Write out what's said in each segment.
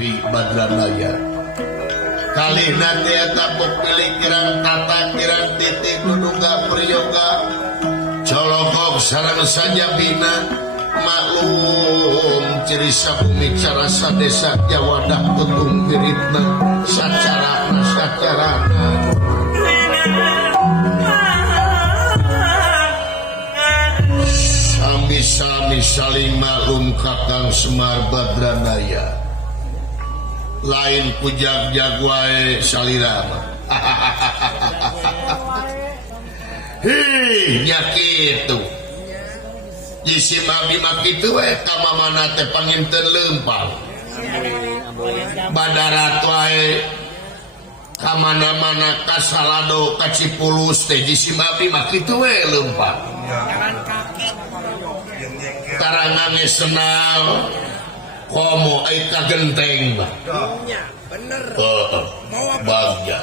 Pi Badranaya kali nanti tabuk pilih kirang tata kirang titik nuduga priyoga colokok sarang saja bina maklum ciri sabumi cara sadesa jawadah tutung diritna sacarana sami-sami saling maklum Kakang Semar Badranaya lain pujag-jag wae salirama nya kitu jisi mami mak kitu we kamamana teh panginten leumpal badarat wae kamana-mana kasalado kacipulus teh jisi mami mak kitu we leumpal tarangange senal komo aika genteng bah bener bagja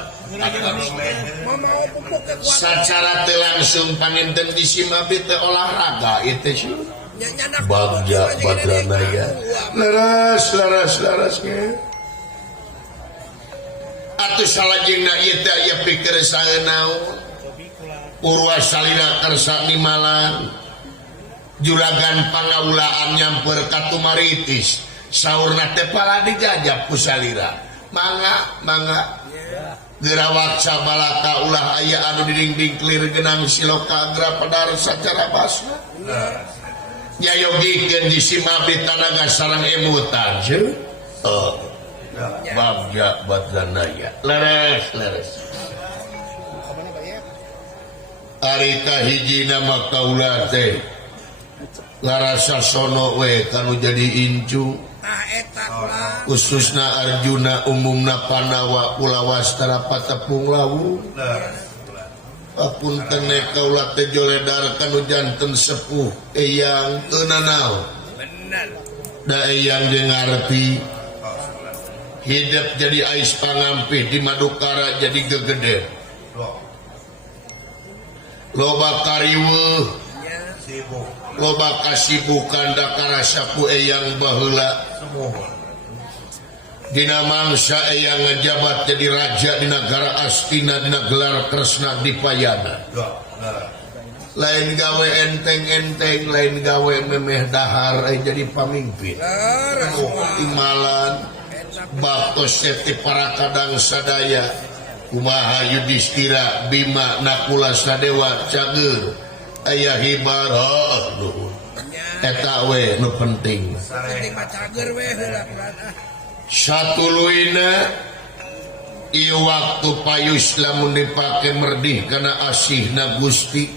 secara langsung panginten disimabi teh olahraga itu bagja Badranaya laras atuh salajengna ieu teh aya pikir saeunaon Purwasalina kersa nimalan juragan pangaulaan nyamper katumaritis saurna teh pala dijajab ku salira mangga gerawak sabalaka ulah aya anu dinding clear genang siloka agra padar sacara basna nyayogikeun di simabi tanaga sareng emutan bagja Badranaya leres ari kahiji nama kaula teh larasa sono we kanu jadi incu khususna Arjuna umumna Panawa Kulawastara patepung lawu apun tene kaula teh joledar kanu janten sepuh eyang teu nanaon da eyang ge ngarti hidup jadi ais pangampih di Madukara jadi gegede loba kariweuh loba kasibukan dakara sapu eyang baheula dina mangsa eyang ngejabat jadi raja di negara Astina dina gelar Kresna Dipayana lain gawe enteng-enteng lain gawe memeh dahar jadi pamimpin imalan baktos seti para kadang sadaya kumaha Yudhistira Bima Nakula Sadewa Cager aya hibar eta we nu penting satuluina ieu waktu payus lamun dipake merdih kana asihna Gusti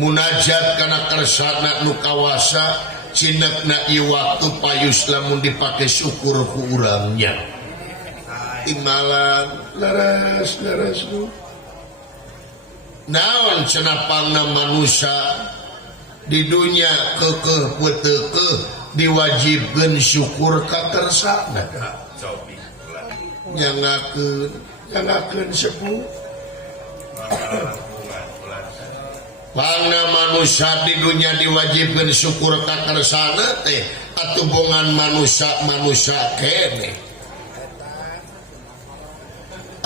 munajat kana kersana nu kawasa cinekna ieu waktu payus lamun dipake syukur ku urangnya imalan laras nu naon cenapangna manusia di dunia kekeh petekeh diwajibkeun syukur ka kersana nyangakeun sepuh pangna manusia di dunia diwajibkeun syukur ka kersana teh atubongan manusia kene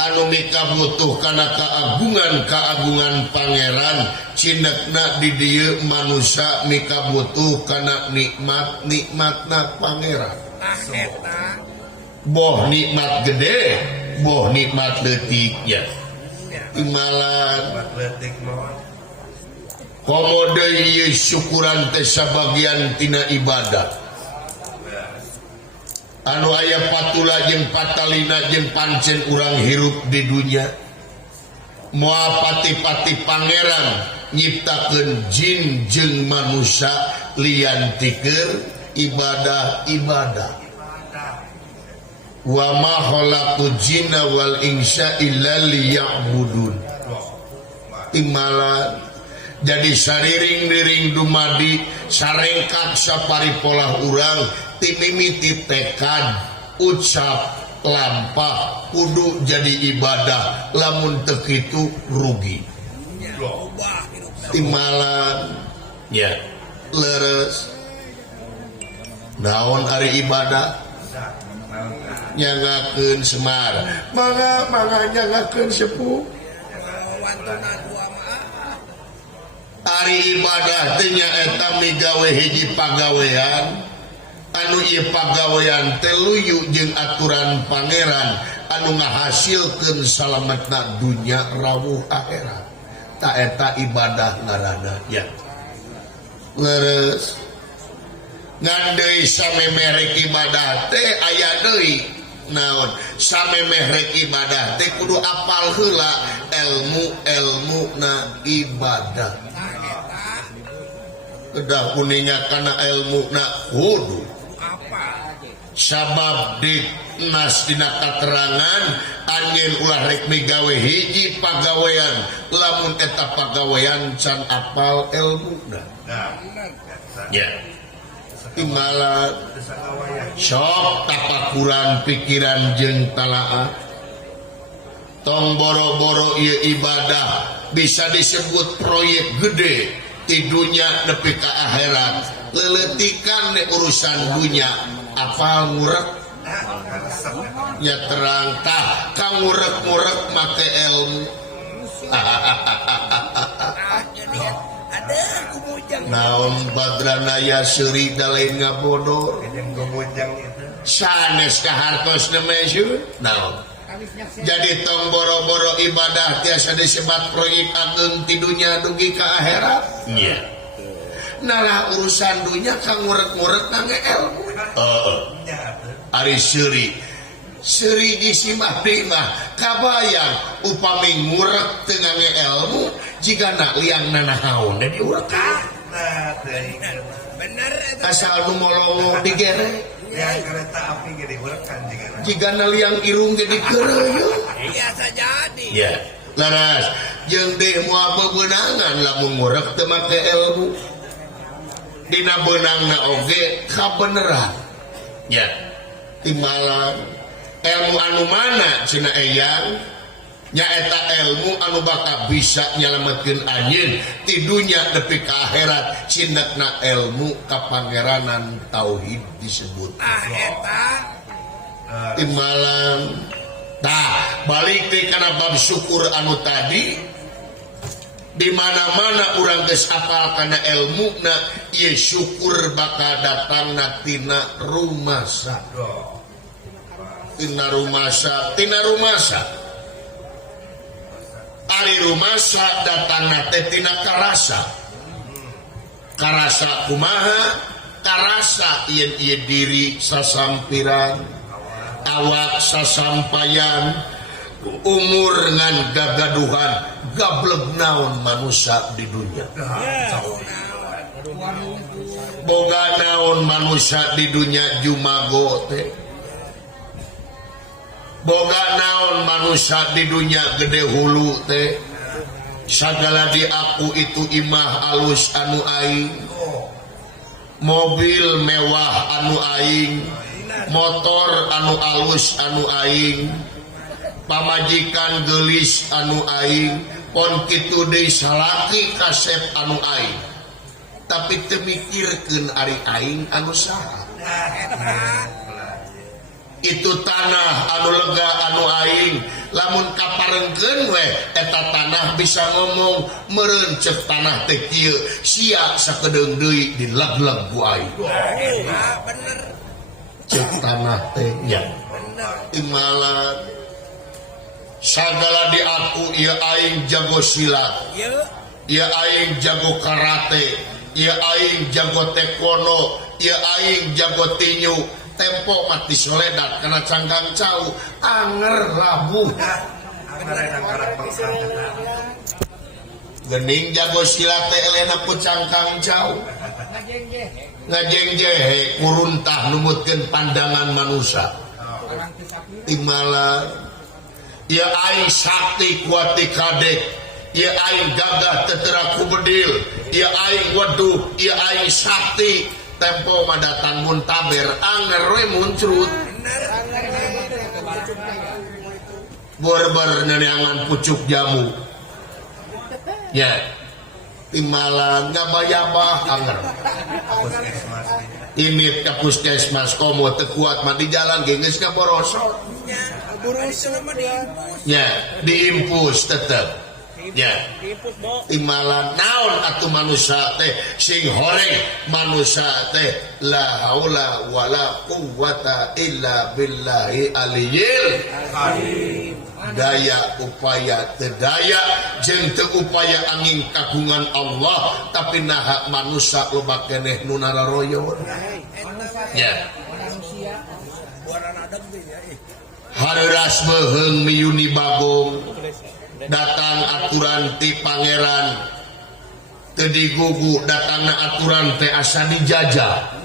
anu mika butuh kana keagungan pangeran cinekna di dieu manusia mika butuh kana nikmatna pangeran boh nikmat gede boh nikmat leutiknya imalan komo deui syukuran teh sabagian tina ibadah anu aya patula jeung patalina jeung pancen urang hirup di dunia moal pati-pati pangeran nyiptakeun jin jeung manusia lian tikeun ibadah wa ma khalaqtu jinna wal insa illa liya'budun imalan jadi sariring-riring dumadi sarengkak saparipolah urang timimiti tekad ucap lampah kudu jadi ibadah lamun teu kitu rugi timalan ya leres naon ari ibadah nyangakeun Semar mangga nyangakeun sepuh ari ibadah teh nyaeta migawe hiji pagawean anu ieu pagawean teh luyu jeung aturan pangeran anu ngahasilkeun salametna dunya rawuh akhirat ta eta ibadah ngaranna ya leres ngan deui samemeh rek ibadah teh aya deui naon samemeh rek ibadah teh kudu apal heula ilmu-ilmuna ibadah kedah kuninga kana ilmuna kudu sabab di nas dina katerangan anjeun ulah rek migawe hiji pagawean lamun eta pagawean can apal ilmuna ya timbalan sok tapakuran pikiran jeung talaah tong boro-boro ieu ibadah bisa disebut proyek gede ti dunya nepi ka akhirat leuletikan ne urusan dunya apal ngurek nya terang tah kang ngurek-ngurek make ilmu naon badranaya seuri da lain ngabodor sanes kahartos nemesur naon jadi tong boro-boro ibadah tiasa disebut proyek ageung ti dunya dugi ka akhirat nya nah urusan dunya kang ngurek-ngurek nangge ilmu ari seuri disimak deui mah kabayang upami ngurek teu ngange ilmu jigana liang nanahaun dan diurekan bener asal nu molong digere yang kereta api ge diurekan jigana liang irung ge dikeureuh biasa jadi ya laras jeung deui moal bebeunangan lamun ngurek teu make ilmu dina beunangna oge kabeneran ya timbalan ilmu anu mana cenah eyang nyaeta ilmu anu bakal bisa nyalametkeun anjeun ti dunya nepi ka akhirat cindekna ilmu kapangeranan tauhid disebut eta timbalan tah balik teh kana bab syukur anu tadi di mana-mana urang geus hafal kana ilmuna ieu syukur bakal datangna tina rumasa tina rumasa ari rumasa datangna teh tina karasa kumaha karasa ieun ieu diri sasampiran awak sasampayan umur ngan gagaduhan gablek naon manusia di dunia boga naon manusia di dunia jumago teh boga naon manusia di dunia gede hulu teh sagala di aku itu imah alus anu aing mobil mewah anu aing motor anu alus anu aing pamajikan gelis anu aing pon kitu deui salaki kasep anu aing tapi teu mikirkeun ari aing anu saha itu tanah anu lega anu aing lamun kaparengkeun we eta tanah bisa ngomong meureun ceuk tanah teh kieu sia sakedeung deui dileg-leg ku aing bener ceuk tanah teh nya imalan sagala di aku ieu aing jago silat ieu aing jago karate ieu aing jago taekwondo ieu aing jago tinju tempo mati soledat kena canggang cau anger rabuh gening jago silat teh elena ku cangkang cau ngajengjehe kuruntah numutkeun pandangan manusia timala ieu aing sakti kuati kadek ieu aing gagah tetera ku bedil ieu aing weduh ieu aing sakti tempo madatan muntaber anger we muncrut borbar neneangan pucuk jamu ya timalan ngabayabah anger imit ke puskesmas komo teu kuat mah di jalan ge geus ngaborosot nya diimpus tetep nya imalan naon atuh manusia teh sing horeng manusia teh la haula wala quwwata illa billahi aliyil daya upaya tedaya jeung teu upaya angin kagungan Allah tapi naha manusia loba keneh nu nararoyo nya hareuras meheung miyuni bagong datang aturan ti pangeran teu digugu datangna aturan teh asa dijajah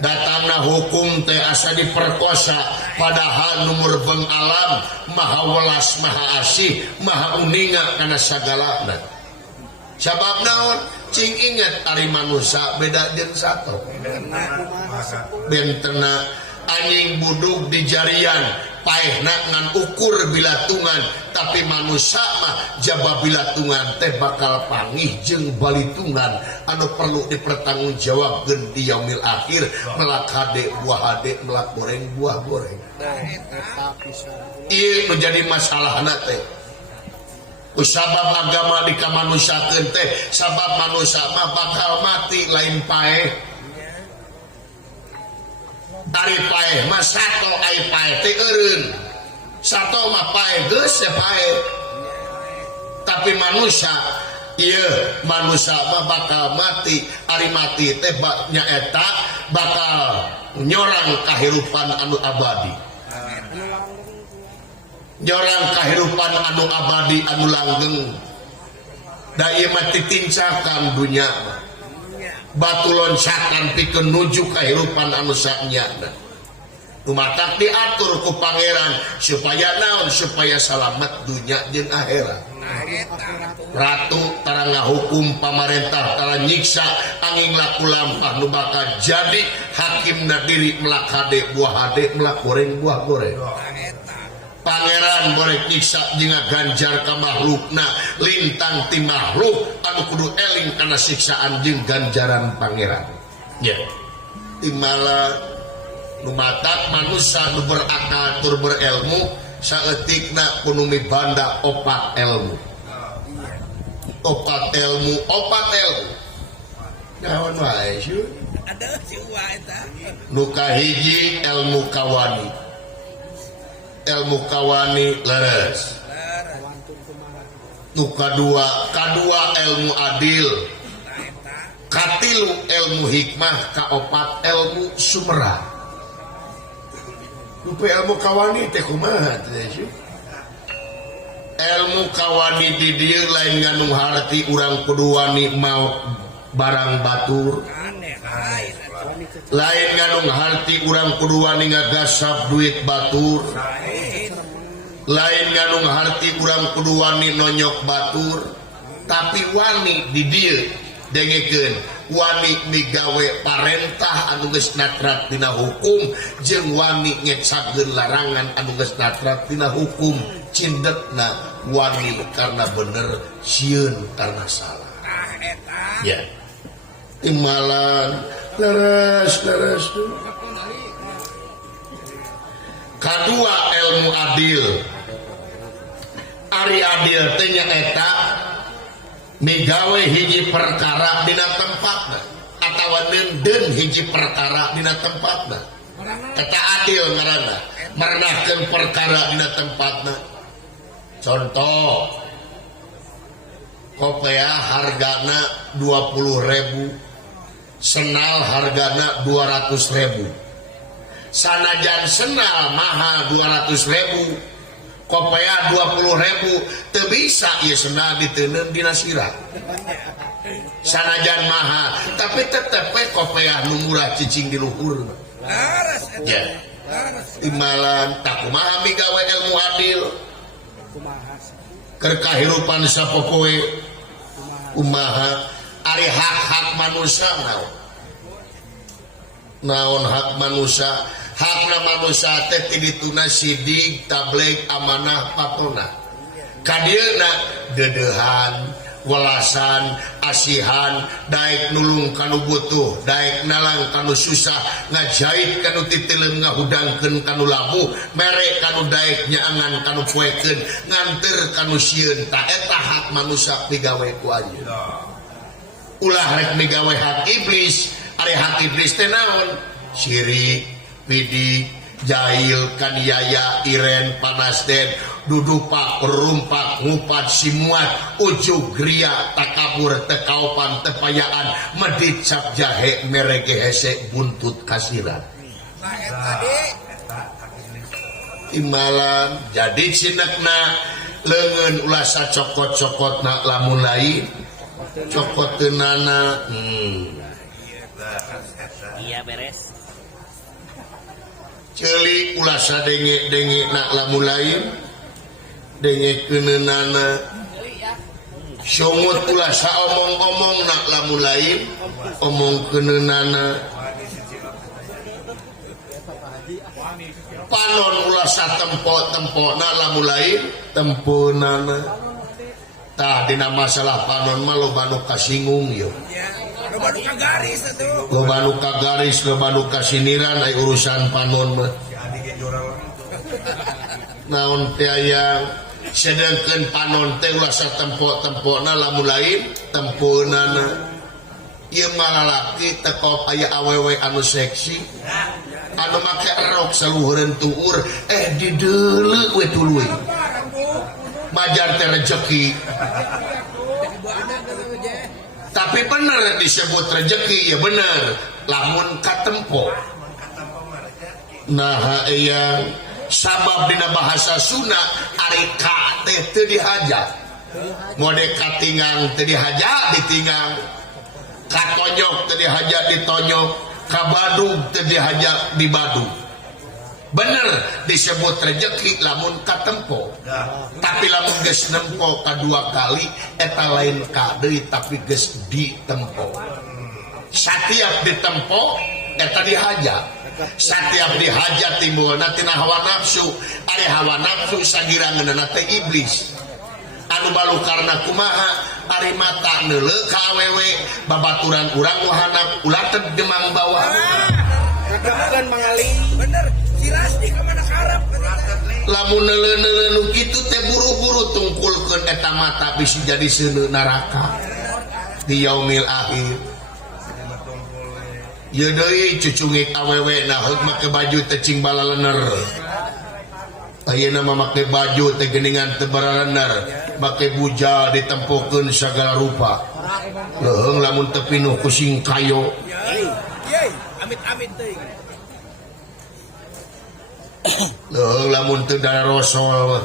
datangna hukum teh asa diperkosa padahal numur beung alam maha welas maha asih maha uninga kana sagalana sabab naon cing inget ari manusia beda jeung sato bentena anjing buduk di jarian paehna ngan ukur bilatungan tapi manusia mah jaba bilatungan teh bakal pangih jeung balitungan anu perlu dipertanggungjawabkeun di yaumil akhir melak hade buah hade melak goreng buah goreng ieu menjadi masalahna teh sabab agama dikamanusiakeun teh sabab manusia mah bakal mati lain paeh ari paeh mah sato ai paeh teh eureun sato mah paeh geus ya paeh tapi manusia ieu manusia mah bakal mati ari mati teh nyaeta bakal nyorang kahirupan anu abadi nyorang kahirupan anu abadi anu langgeng da ieu mah titincakan dunya batu loncakan pikeun nuju kahirupan anu sanyana tumatak diatur ku pangeran supaya naon supaya salamet dunya jeung akhirat ratu tara ngahukum pamarentah tara nyiksa angin laku lampah nu bakal jadi hakimna diri melak hade buah hade melak goreng buah goreng pangeran borek nyiksa jeung ganjar ka makhlukna lintang ti makhluk anu kudu eling kana siksaan jeung ganjaran pangeran nya imala nu matak manusia nu berakal tur berilmu saeutikna kudu mibanda opat ilmu naon wae sih ada si wae eta nu kahiji ilmu kawani leres nu kadua ilmu adil katilu ilmu hikmah kaopat ilmu sumera lupa ilmu kawani teh kumaha teh ilmu kawani di dieu lain nganu harti urang kudu wani mau barang batur lain nganu harti urang kudu wani ngagasap duit batur lain nganu harti urang kudu wani nonyok batur tapi wani di dieu dengekeun wani migawe parentah anu geus natrat dina hukum jeung wani ngecagkeun larangan anu geus natrat dina hukum cindekna wani karena bener sieun karena salah ya imalan leres kadua ilmu adil ari adil teh nyaeta migawe hiji perkara dina tempatna atawa neundeun hiji perkara dina tempatna eta adil ngaranna merenahkeun perkara dina tempatna contoh kopea hargana 20.000 senal hargana 200.000 sanajan senal mahal 200.000 kopea 20.000 teu bisa ieu senal diteuneun dina sirah sanajan mahal tapi tetep we kopea nu murah cicing di luhur ya imalan tak kumaha migawe ilmu adil keur kahirupan sapopoe kumaha ari hak-hak manusia naon hak manusia hakna manusia teh tidituna sidik tabligh amanah patona kadieuna dedehan welasan asihan daek nulung kanu butuh daek nalang kanu susah ngajait kanu titeleum ngahudangkeun kanu lamu mere kanu daek nyaangan kanu poekeun nganter kanu sieun ta eta hak manusia digawe ku anjeun ulah rek digawe hak iblis ari hak iblis teh naon sirik pidi jahil kaniaya iren panasden dudupak perumpak ngupat simuat ujug ria takabur tekaupan tepayaan medit cap jahe merege hese buntut kasiran imalan jadi cinekna leungeun ulah sacokot-cokotna lamun lain cokot teunana iya beres ceuli ulah sadenge-denge nak lamun lain denge keunana sungut ulah saomong-omong nak lamun lain omong keunana panon ulah satempo-tempo nak lamun lain tempunana tah dina masalah panon mah loba nu kasinggung yo Loba nu kagaris atuh. loba nu kagaris loba nu kasiniran ai urusan panon mah naon teh aya sedangkeun panon teh ulah satempo-tempona lamun lain tempunana ieu mah lalaki teu aya awewe anu seksi anu make rok saluhureun tuur dideuleu we tuluy majar teh rezeki tapi bener disebut rezeki ya bener lamun katempo nah iya sabab dina bahasa Sunda ari ka teh teu dihaja mode katingang teu dihaja ditingang katonyok teu dihaja ditonyok kabadug teu dihaja dibadug bener disebut rezeki lamun katempo tapi lamun geus nempo kadua kali eta lain kadeui tapi geus ditempo satiap ditempo eta dihaja satiap dihaja timbulna tina hawa nafsu ari hawa nafsu sagirangeunna teh iblis anu balukarna kumaha ari mata neuleuh ka awewe babaturan urang wahanap ulah teu demang bawah Bukan mengaling. Bener. Jelas di kemana karep. lamun neuleuh-neuleuh nu kitu teh buru-buru tungkulkeun eta mata bisi jadi seuneu neraka di yaumil akhir. Ieu deui cucungik awewe na heuk make baju teh cing balalener. Ayeuna mah make baju teh geuningan teu baralener, make buja ditempokeun sagala rupa. Leuheung lamun teu pinuh ku sing kayo. Yey, amit-amit teuing. Leuheung lamun teu darosol.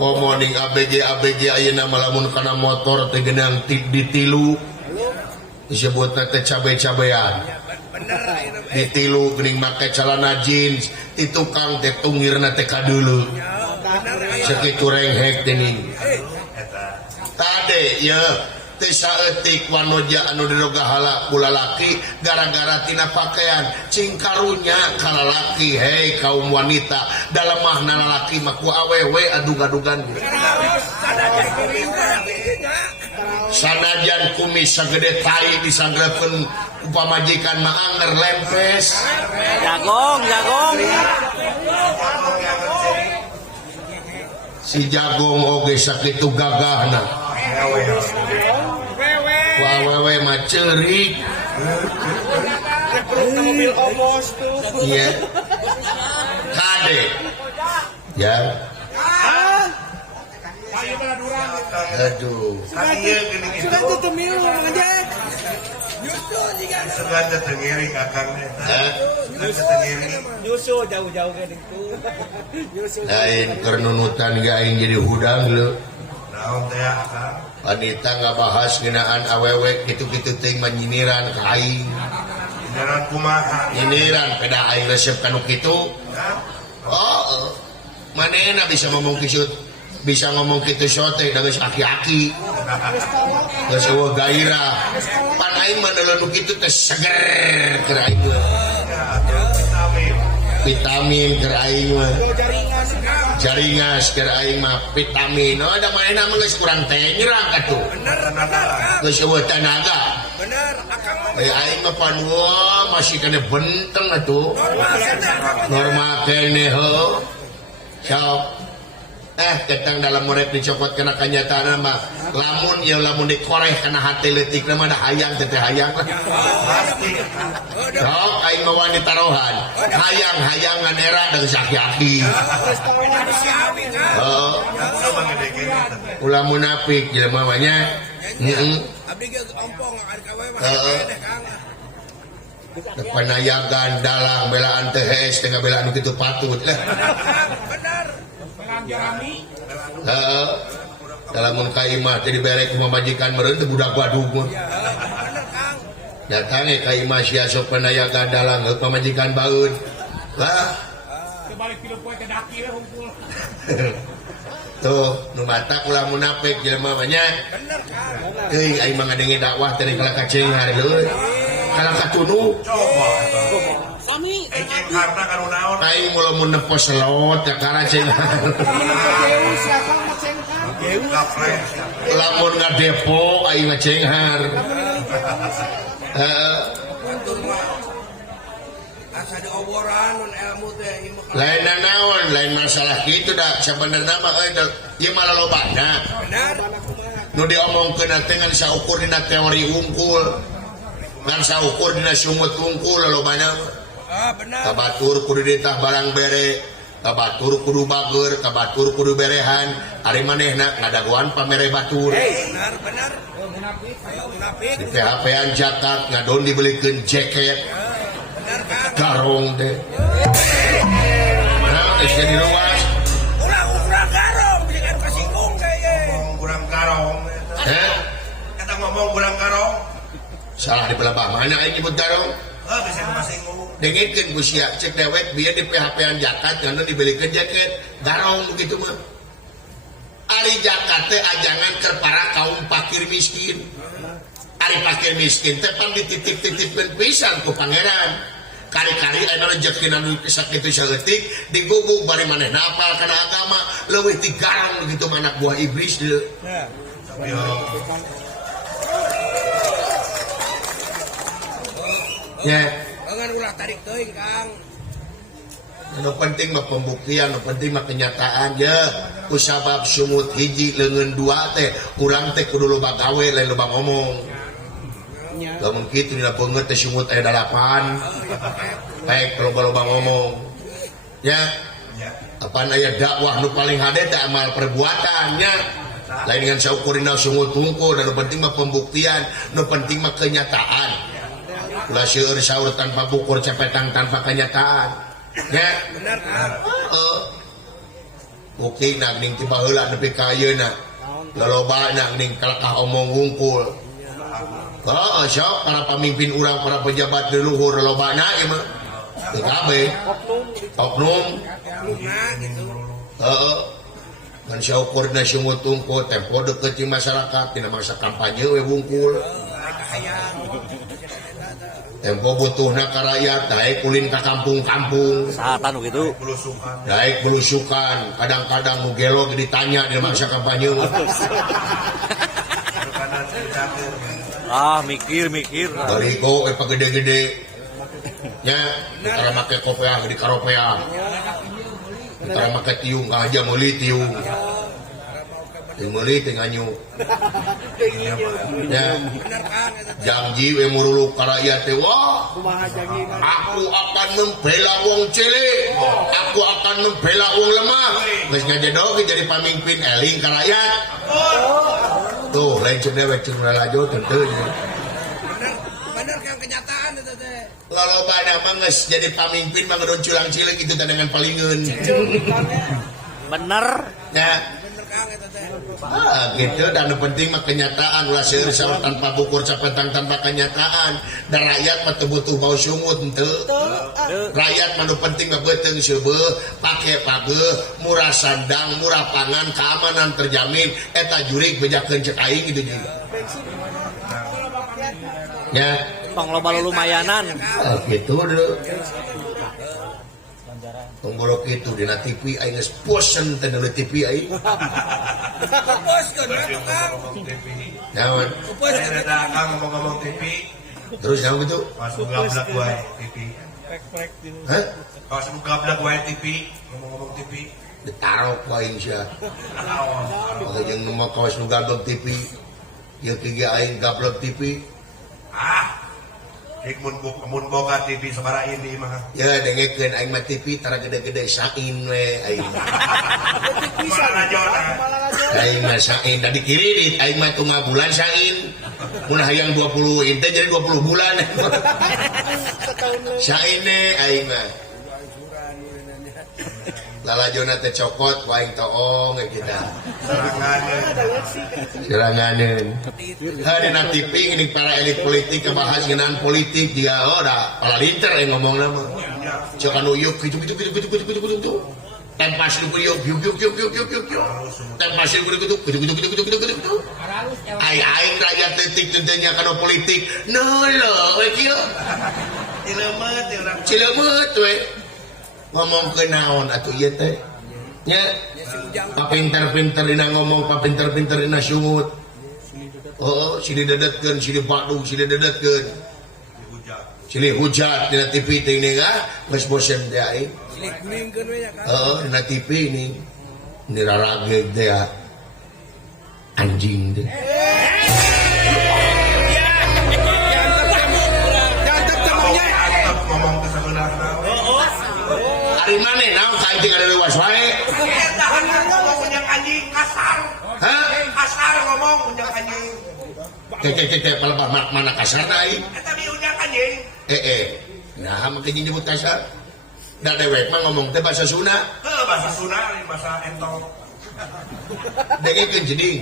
Komoning ABG ayeuna mah lamun kana motor teh geunang ditilu. Disebutna teh cabe-cabean. Ditilu geuning make celana jeans, ti tukang teh tungirna teh kadeuleu. Sakitu renghek teuing. Tade ya teu saeutik wanoja anu dirogahala ku lalaki gara-gara tina pakaian cing karunya ka lalaki hei kaum wanita dalemahna lalaki mah ku awewe adug-adugan. Sanajan kumis sagede tai disangreupkeun ku pamajikan mah anger lempes. Jagong. Si jagong oge sakitu gagahna. Wawewe mah ceurik. Mobil omos tuh. Iya. Kade. Ya. Aduh. Sudah tutup milu aja. Segala tengiri kakang Nyusul jauh-jauh ke itu. Lain kernunutan gaing jadi hudang lu. naon teh akang Wanita nggak bahas ngenaan awewe gitu-gitu ting menyiniran ke aing. jalan kumaha Nyiniran peda aing resep kanu kitu. Oh, manena bisa ngomong kisut. Bisa ngomong kitu sote da geus aki-aki. Geus eueuh gairah. Pan aing mah nu kitu teh seger keur aing mah. Vitamin keur aing mah. Jaringan sekarang. jaringas kira aing mah vitamin oh ada mana mah geus kurang teh nyerang atuh Bener Kang. geus eueuh tenaga Bener Akang mah aing mah pan wah masih kena benteng atuh normal kene heuh sok ketang dalam merek dicopot kena kenyataan mah lamun ya lamun dikoreh kena hati leutik mah da hayang teh hayang Pasti. sok aing mah wanita taruhan hayang-hayangan era dengan saki-aki Ada si Abi Kang. Itu mengede gitu. ulah munafik jelema mah nya Abdi ge ompong ari kawe mah Heeh. deh Kang. panayagan dalang belaan teh hees tengah belaan kitu patut lah Bener. heeh dalam ka imah teh dibere ku majikan meureun teh budak badug mah Bener Kang. datang ka imah sia sok panayagan dalang heuh pamajikan baeud lah Kebalik pilu poe ke daki we hungkul. tuh nu matak ulah munafik jelema mah nya Bener Kang. teuing aing mah ngadenge dakwah teh kala kacenghar euy kala katunu Coba. Sami. Ecek harta kanu naon. aing mula mun nepos selot ya kala cenghar Gapres. lamun ngadepo aing ngacenghar heeh Batur mah asa di oboran mun ilmu teh ieu mah lain naon lain masalah kitu da sabenerna mah ieu mah lolobana bener. nu diomongkeun teh ngan saukur dina teori unggul ngan saukur dina sumut unggul lolobana Bener. kabatur kudu ditah barang bere kabatur kudu bager kabatur kudu berehan ari manehna ngadaguan pamere batur Bener bener. Munafik. di PHP-an jakat ngadon dibelikeun jaket Bener Kang. garong teh nah geus jadi ruas Ulah garong jangan kasinggung kayak. Ngomong kurang karong. heh Kata ngomong kurang karong. salah di pelabah mana aing nyebut garong Bisa masing-masing. dengitkeun ku sia cek dewek bieu di PHP-an jakat ngan dibelikeun jaket garong begitu mah ari jakat teh ajangan keur para kaum fakir miskin ari fakir miskin teh pan dititip-titipkeun pisan ku pangeran kari-kari aya rezeki anu sakitu saeutik digugug bari manehna apal kana agama leuwih ti garong begitu mah anak buah iblis deui Yo. nya Jangan ulah tarik teuing Kang. anu penting mah pembuktian anu penting mah kenyataan ya kusabab sumut hiji leungeun dua teh urang teh kudu loba gawe lain loba ngomong lamun kitu dina beungeut teh sumut aya 8 baik loba-loba ngomong ya Ya. apaan aya dakwah nu paling hade teh amal perbuatannya lain dengan saukur dina sumut tungkul dan nu penting mah pembuktian nu penting mah kenyataan ulah seueur saur tanpa bukur cepetang tanpa kenyataan ya Bener Kang. bukti nak ning tiba heula nepi ka ayeuna loloba nak ning kalakah omong wungkul sok para pemimpin urang para pejabat di luhur lolobana ieu mah teu kabeh oknum Nah gitu. heeh ngan saukurna sumut tungkul tempo deukeut jeung masyarakat tina masa kampanye we wungkul tempo butuhna ka rakyat daek ulin ka kampung-kampung Satan gitu. Belusukan. daek belusukan kadang-kadang nu gelo ditanya di masa kampanye Kanan ceritakeun. Ah, mikir. barigo pagede-gede nya kita make kopiah di karopeah kita make tiung aja meuli tiung meuli teh nganyuk nya Bener Kang. janji we muruluk ka rakyat teh wah aku akan membela wong cilik aku akan membela wong lemah geus ngajedog jadi pamimpin eling ka rakyat tuh lain cek dewek cek lalajo teu Bener Kang kenyataan itu teh. lolobana mah geus jadi pamimpin mah ngedon culang cilik itu teh dengan palingeun Bener. ya Bener Kang itu teh. gitu dan yang penting mah kenyataan ulah seueur saur tanpa bukur capetang tanpa kenyataan dan rakyat mah teu butuh bau sumut henteu rakyat mah nu penting mah beuteung seubeuh pake pageuh murah sandang murah pangan keamanan terjamin eta jurig bejakeun cek aing gitu juga ya Pang loba lumayanan. gitu deh Tunggu itu dina TV aing geus bosen teh deuleu TV aing. Bos kan tukang. Ngomong TV. Naon? Bos Saya ada Kang ngomong TV. Terus naon gitu? Pas gablak wae TV. Hah? Pas gablak wae TV, ngomong TV. Ditarok wae sia. Naon? Jeung nu mah kaos nu gablek TV. Ieu kieu aing gablek TV. Cek mun boga TV sabara ini mah. Ya dengekeun aing mah TV tara gede-gede sain we aing. Malah jona. Aing mah sain tadi kiri aing mah 5 bulan sain. Mun hayang 20 teh jadi 20 bulan. Saine aing mah. Lalajona teh cokot ku aing toong kita. Seranganeun. Dina TV ini para elit politik ngebahas ngeunaan politik dia da palalinter ngomongna mah. Cek anu yuk gitu. Tempas nu yuk. Tempas nu gitu. Aing rakyat detik tentenya kana politik. Nolo we kieu. Cilemet we. Ngomong ke naon atuh ieu teh nya papinter-pinter dina ngomong papinter-pinter dina sungut sini dedetkeun sini badung sini dedetkeun sini hujat dina TV teh ini geus bosen teh aing dina TV ini rarage teh anjing teh Ngomong ke sebenarnya. Ari maneh naon ka anjing ada leuwas wae. Ngomong punyang anjing kasar. Hah? Kasar ngomong punyang anjing. Teh palebah mana kasarna aing. Eta bi punyang anjing. Nah make nyebut kasar. Da dewek mah ngomong teh bahasa Sunda. Bahasa Sunda, bahasa entong. Dengekeun jeding.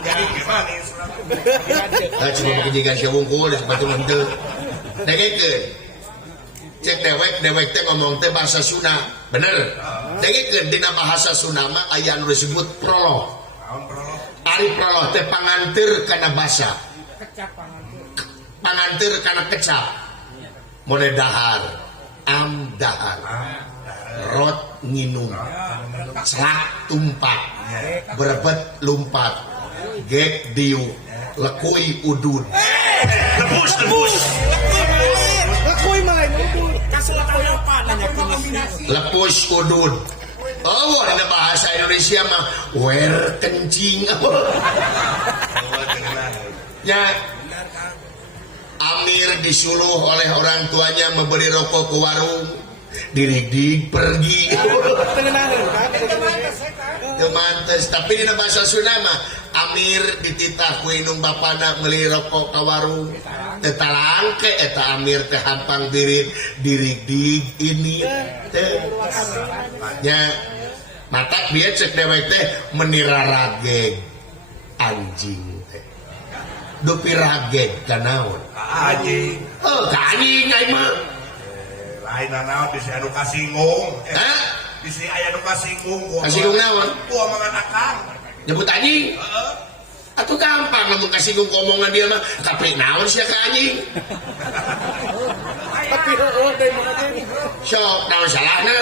Jadi gimana Nah, cuma pakai jigan sia wungkul sepatu menteu. Dengekeun. Cek dewek teh ngomong teh bahasa Sunda. Bener. Dengekeun dina bahasa Sunda mah aya anu disebut prolog. Ari prolog teh panganteur kana basa. Panganteur kana kecap. Mode dahar, am dahar. Rot nginum. Selak tumpat. Berebet lumpat. Gek diu. Lekui udun. Lebus. Lepus udun. Oh, ada bahasa Indonesia mah wer kencing. Ya, Amir disuluh oleh orang tuanya membeli rokok ke warung. Dirig pergi. Mantes, tapi di bahasa Sunda mah Amir dititah ku indung bapana meuli rokok ka warung. Teu talangke eta Amir teh hampang dirig ini teh. Nya matak dia cek dewek teh menirarageg anjing teh. Dupi rageg ka naon? Anjing. Oh, ka anjing aing mah. Lain naon bisa anu kasinggung. Hah? Bisa aya anu kasinggung. Kasinggung naon? Gua mangan akang. Nyebut anjing? Atuh gampang lamun kasinggung omongan dia mah, tapi naon sia ka anjing? Sok naon salahna?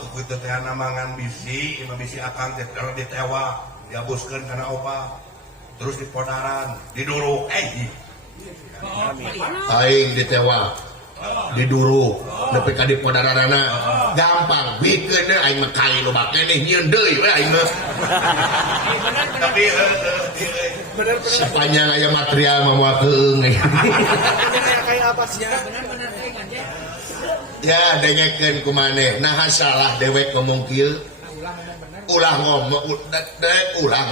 Ku kitu teh namangan bisi, imah bisi akang teh ditewa, diabuskeun kana obat. Terus dipodaran, diduruk, Aing ditewa. Diduru nepi ka dipodarana gampang bikeun aing mah kai loba keneh nyieun deui we aing mah. Tapi Sepanjang aya material mah moal keung. Kayak apa sih? Ya dengekeun ku maneh nah salah dewek ngomong kieu. Ulah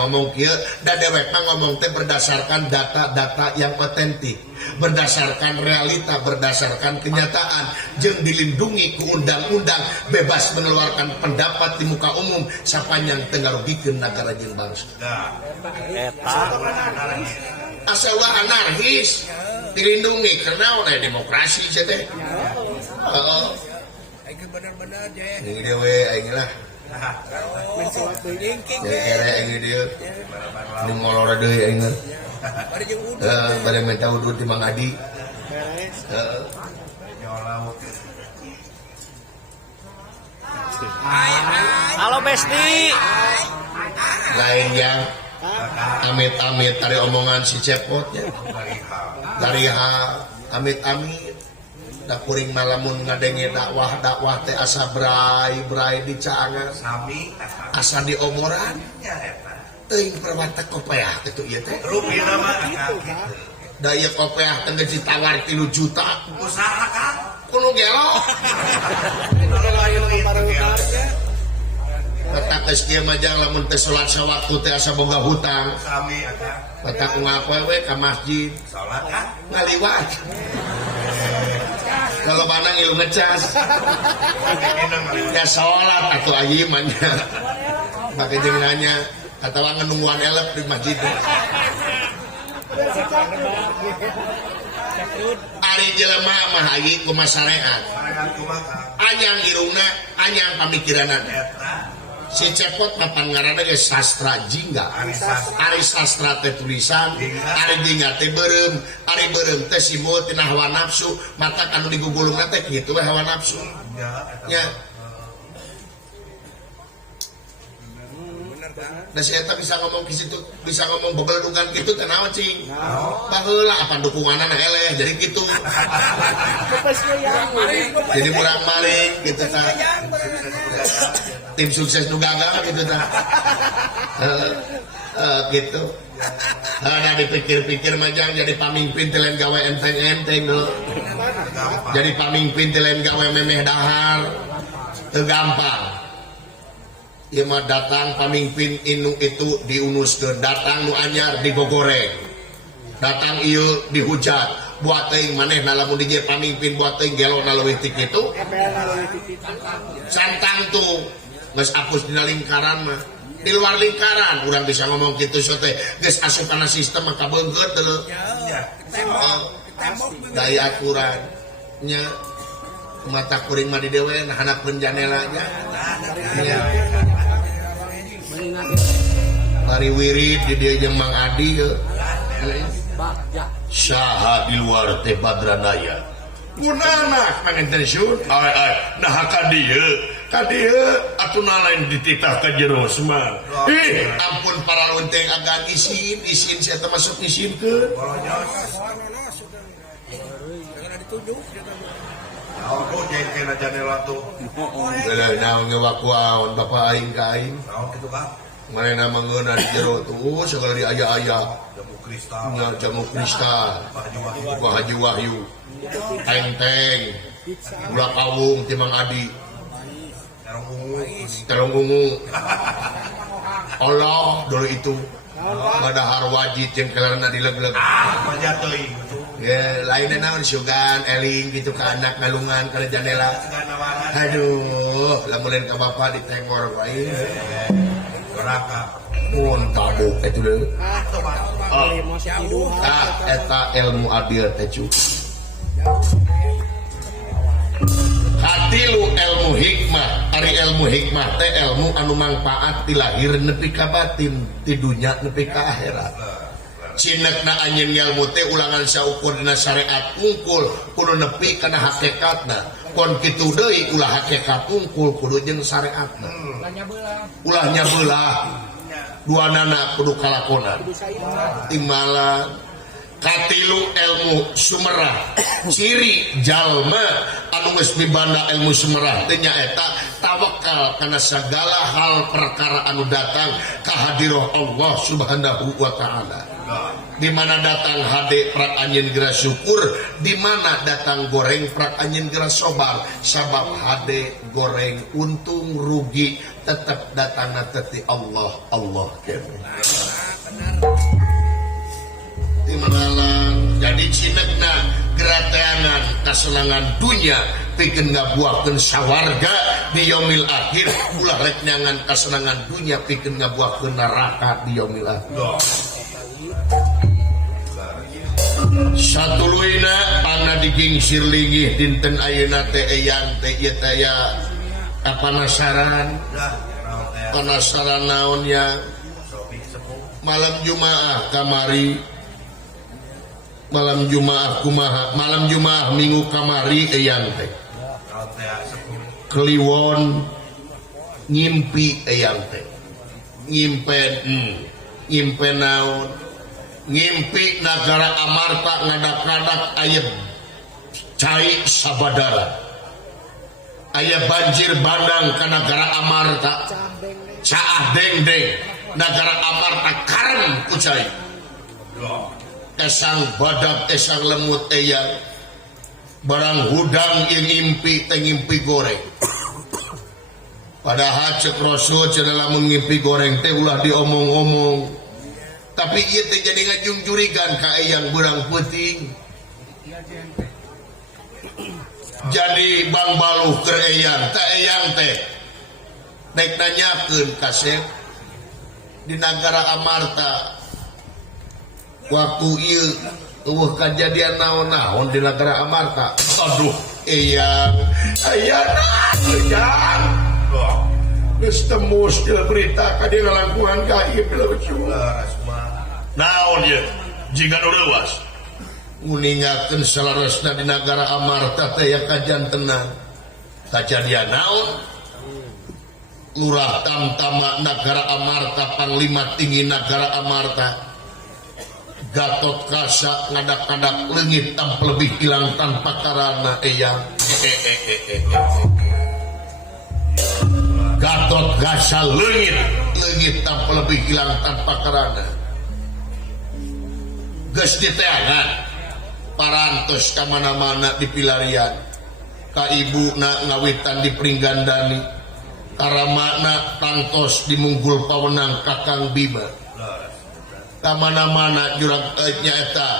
ngomong kieu dan dewek mah ngomong teh berdasarkan data-data yang otentik, berdasarkan realita, berdasarkan kenyataan, jeung dilindungi ku undang-undang, bebas mengeluarkan pendapat di muka umum sapanjang teu ngarugikeun nagara jeung bangsa. Eta Asal anarkis dilindungi karena oleh demokrasi sia teh. Heeh. Aing bener-bener je. Ini dia we aing lah. Lingking Ya kere aing dia. Ini molor deui aing. Bari jeung udut. Bade minta udut di Mang Adi. Beres. Heeh. nyolau Halo Besti. Lain yang amit-amit dari omongan si Cepot ya. Dari hal amit-amit da kuring malamun ngadenge dakwah teh asa brai dicaangan Sami asa diomoran ya eta. teuing perwata kopeah kitu ieu teh. Rupina mah gitu. Da ieu kopeah teh geus ditawar 3 juta. Usaha kan. Kudu gelo. Kalau lain itu Kata geus kieu mah jang lamun teh salat sawaktu teh asa boga hutang. Sami eta. Kata ngapoe we ka masjid Salat kan. ngaliwat. Kalau mana ngilu ngecas ya sholat atau ayimannya pakai jengnanya atau ngenungguan elep di masjid ari jelema mah hayi kumaha syariat Sarean kumaha. anyang irungna anyang pamikiranna Eta si Cepot papan ngaranna ge sastra jingga ari sastra teh tulisan ari jingga teh beureum ari beureum teh simbol tina hawa nafsu mata kanu digugulungna teh kitu we hawa nafsu nya da si eta bisa ngomong ki situ bisa ngomong bebelugan kitu teh naon cing baheula apa dukunganna eleh jadi kitu jadi murang maring gitu tah tim sukses nu gagal gitu tah gitu nah dipikir-pikir majang jadi pamimpin telen gawe enteng-enteng dulu jadi pamimpin telen gawe memeh dahar teu gampang ieu mah datang pamimpin inu itu diunuskeun datang nu anyar digogoreng datang ieu dihujat buat teuing manehna lamun dijieun pamimpin buat teuing gelona leuwih ti kitu santang tuh geus apus dina lingkaran mah di luar lingkaran urang bisa ngomong kitu sote geus asup kana sistem maka beungeut teu dai aturan nya mata kuring mah di dewe nah handapkeun janelanya nya bari wirid di dieu jeung Mang Adi ye saha di luar teh Badranaya punana pangintensiun nah ka dieu atuna lain dititah ka jero semang ampun para lonteng agan isin sia teh masuk isinkeun Aku jengkel aja nela tuh. naon ngewakuaon bapak aing ka aing Tahu gitu kan? manehna mangeuna di jero tuh segala di aya-aya Jamu kristal. nya jamu kristal Baju Pak Haji Wahyu teng-teng gula kawung ti Mang Adi Terong ungu. terong ungu Allah dulu itu badahar wajib yang kelarna dileg-leg Aja teuing gitu. ya lainnya naon sugan eling gitu ke anak ngalungan ke jendela Segana waran. aduh lamun ka bapak ditengor wae Neraka. mun tabuk itu deh Jauh. eta ilmu adil teh cu hatilu ilmu hikmah ari ilmu hikmah teh ilmu anu mangpaat ti lahir nepi ka batin ti dunya nepi ka akhirat cinekna anjeun ilmu teh ulangan saukur dina syariat unggul kudu nepi kana hakikatna kon kitu deui ulah hakikat unggul kudu jeung syariatna ulahnya beulah duanana kudu kalakonan timbalan katilu ilmu sumerah ciri jalma anu geus mibanda ilmu sumerah teh nyaeta tawakal kana sagala hal perkara anu datang ka hadirah Allah Subhanahu wa taala di mana datang hade prak anjeun geura syukur di mana datang goreng prak anjeun geura sobar sabab hade goreng untung rugi tetap datangna teh Allah timbalan jadi cinekna gerateanan kasenangan dunya pikeun ngabuahkeun sawarga di yaumil akhir ulah rek nyangan kasenangan dunya pikeun ngabuahkeun neraka di yaumil akhir satuluina pangna digingsir linggih dinten ayeuna teh eyang teh ieu teh ya penasaran naon ya malam Jumaah kamari malam Jumaah kumaha malam Jumaah minggu kamari eyang teh kliwon ngimpi eyang teh ngimpen naon ngimpi nagara Amarta ngadak-ngadak aya cai sabadara aya banjir bandang ke negara Amarta caah deng-deng negara Amarta karem ku cai esang badak esang lemut eyang barang hudang yang ngimpi teh ngimpi goreng padahal cek Rasul cenah lamun ngimpi goreng teh ulah diomong-omong tapi ieu teh jadi ngajungjurigan ka eyang beurang peuting jadi bang baluh keur eyang teh eyang teh nek nanyakeun ka Sep di negara Amarta waktu ieu eueuh kajadian naon-naon di negara Amarta aduh eyang ayana eyang geus tembus di berita ka dia ngalangkungan gaib di Rasulullah naon ieu jiga nu leuwas nguningakeun salaresna di negara Amarta teh ya kajan tenang kajadian naon lurah tamtama negara Amarta panglima tinggi negara Amarta Gatot Kaca ngadak-ngadak leungit tampil lebih hilang tanpa karana eyang Gatot Kaca leungit tampil lebih hilang tanpa karana geus diteangan parantos ka mana-mana di pilarian ka ibuna ngawitan di Pringgandani karamana tangtos di Munggul Pawenang Kakang Bima ka mana-mana jurang nyaeta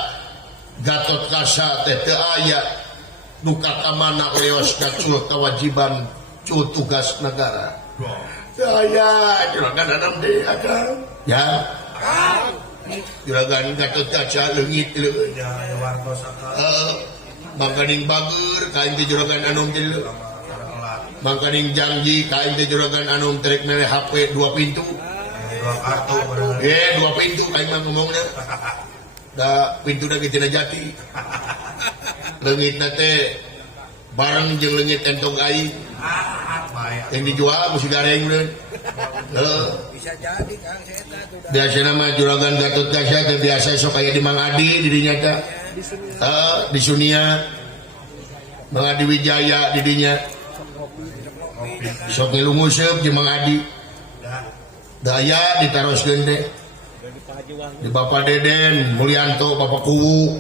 Gatot Kaca teh teu aya nu ka mana leos kacul kewajiban cu tugas negara teu aya juragan adam deui akang ya juragan Gatot Kaca leungit leueuh ya wartos akal mangkaning bager ka inti juragan anu jeuh mangkaning janji ka inti juragan anu trek mere HP 2 pintu dua kartu bener 2 pintu aing mah ngomongna da pintu da geus jati leungitna teh bareng jeung leungit entong aing baik yang dijual mesti gareng bener Bisa jadi Kang Seta tuh. biasana mah juragan Gatot Kaca teh biasa sok aya di Mang Adi didinya teh di Sunia Mang Adi Wijaya didinya sok ngilunguseup jeung Mang Adi daya ditaroskeun teh di Bapak Deden Mulyanto Bapak Kuwu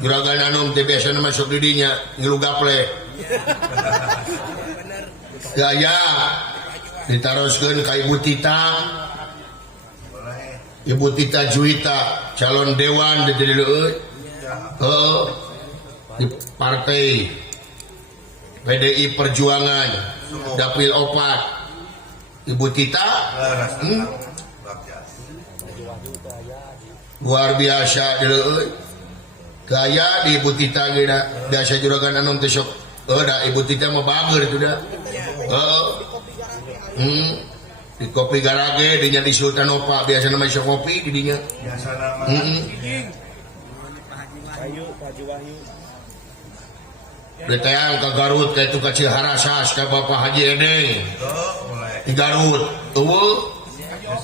juragan Anom teh biasana masuk didinya ngilu gaple daya ditaroskeun ka Ibu Tita Ibu Tita Juwita calon dewan di Dileueuy di partai PDI Perjuangan Dapil 4 Ibu Tita luar biasa Dileueuy gaya di Ibu Tita geuna biasa juragan anu teh sok da Ibu Tita mah bager itu da di kopi garage dinya di Sultan Opa biasa nama sok kopi di dinya biasa nama Beteang ke Garut ke itu ke Ciharasas ke Bapak Haji Edeng mulai di Garut tuh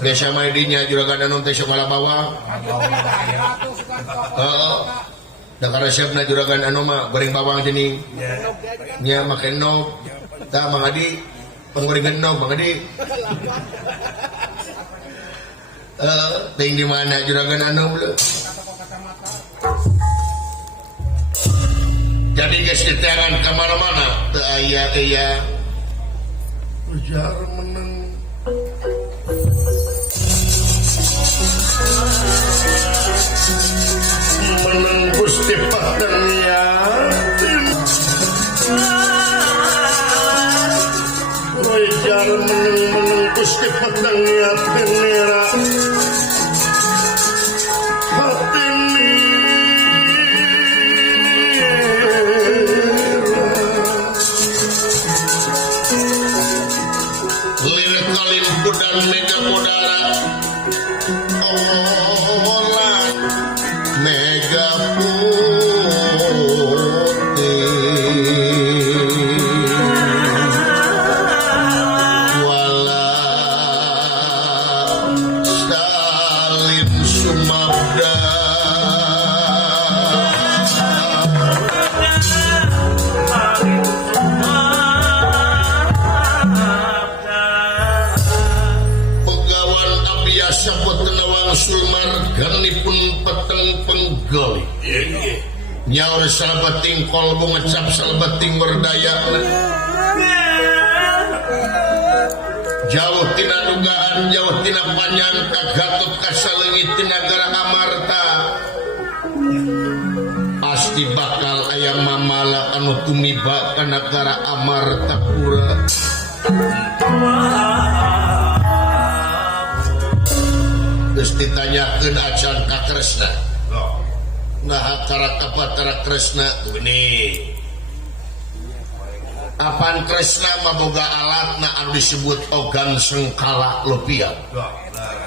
biasa main dinya juragan anu teh sok bawang da resepna juragan anu mah goreng bawang jeung nya make nog tah Mang Adi penggorengan nog Mang Adi ting di mana juragan anu belum jadi geus diteangan ka mana-mana teu aya ujar menang Gusti Padang Yatim ujar menang Gusti Padang Yatim nera dan mega modara olah mega putih nyaur salabeting kolbu ngecap salabeting berdaya jauh tina dugaan jauh tina panyangka Gatot kasaleungit tina negara Amarta pasti bakal aya mamala anu tumiba ka negara Amarta pura geus ditanyakeun acan ka Kresna nah karaka Batara Kresna ini apaan Kresna maboga alatna anu disebut ogan sengkala lopian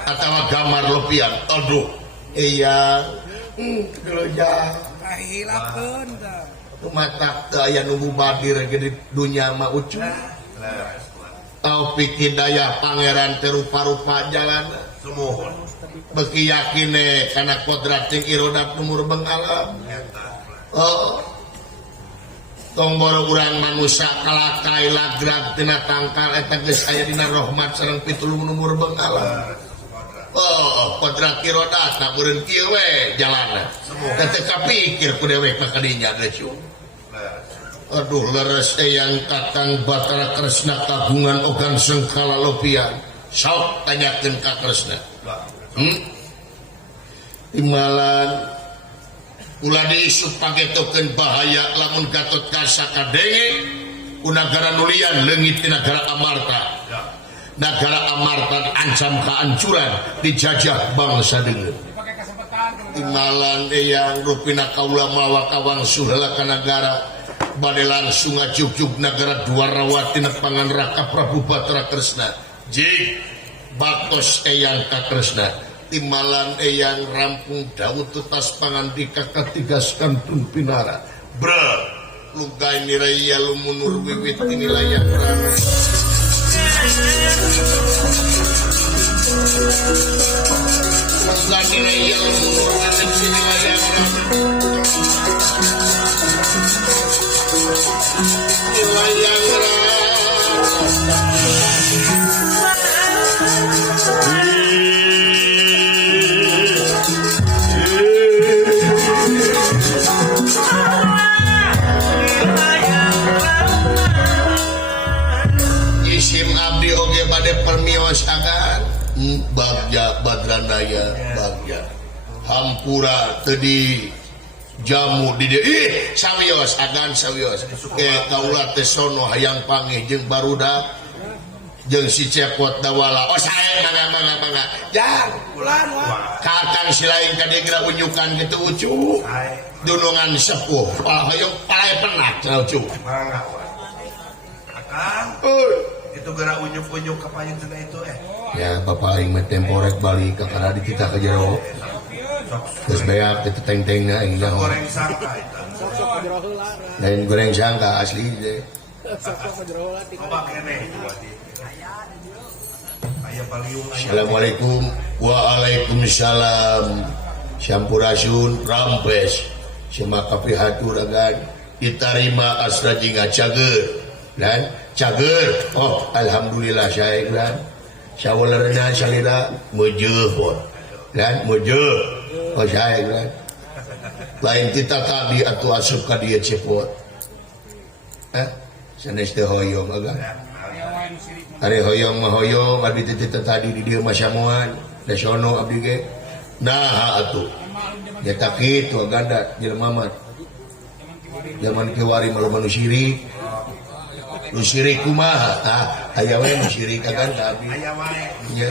atau gamar lopian aduh iya geloja Kahilakeun tah. tumatak teu aya nu mubadir ge di dunya mah ucuy taufik hidayah pangeran teh rupa-rupa jalan Semohon. beki yakine kana kodrat jeung irodat numur beng alam oh tong boro urang manusia kalakai lagrag tina tangkal eta geus aya dina rahmat sareng pitulung numur beng alam oh kodrat irodat na beureun kieu we jalanna teu kapikir ku dewek mah kadinya geus aduh leres eyang Kakang Batara Kresna kagungan ogan sengkala lopian sok tanyakeun ka Kresna Imalan ulah diisuk pagetokeun bahaya lamun Gatot Kaca kadenge ku nagara nulian leungit ti nagara Amarta nagara Amarta diancam kehancuran dijajah bangsa deungeun Pakai kesempatan. Imalan eyang rupina kaula mawa kawang suhela ka nagara bade langsung ngajugjug nagara Dwarawati nepangan Raka Prabu Batara Kresna jik baktos eyang ka Kresna timalan eyang rampung Daud tutas pangandika katigaskan tun pinara bro lugay niraya lumunur wiwit inilayang rana lugay niraya lumunur wiwit inilayang rana inilayang rana permios akan bagja badranaya bagja hampura tadi jamu di dia sawios agan sawios kaula teh sono hayang panggih jeung barudak jeung si cepot dawala oh saya mangga jang Ulan Kakang silain ka dia geura unyukan kitu ucu dunungan sepuh hayang palai penat ucu Mangga. Akang itu gara unyuk-unyuk kapayun sana itu ya bapak aing mah temporek balik ke karadi kita ke jero terus beak itu teng-tengna aing nya goreng sangka itu lain goreng sangka asli deh coba kene coba di aya paliung Assalamualaikum waalaikumsalam sampurasun rampes semaka pihatur agan ditarima asra jinga cager dan cager oh alhamdulillah saya dan sawalerna salira mujeuh dan mujeuh oh saya dan lain kita tadi atuh asup ka dieu cepot sanes teh hoyong agan ari hoyong mah hoyong abdi teh tadi di dieu mah samoan da sono abdi ge nah atuh eta kitu aganda jelema mah zaman kiwari malu manusirik nu sirik kumaha aya we nu sirik kan abi aya wae nya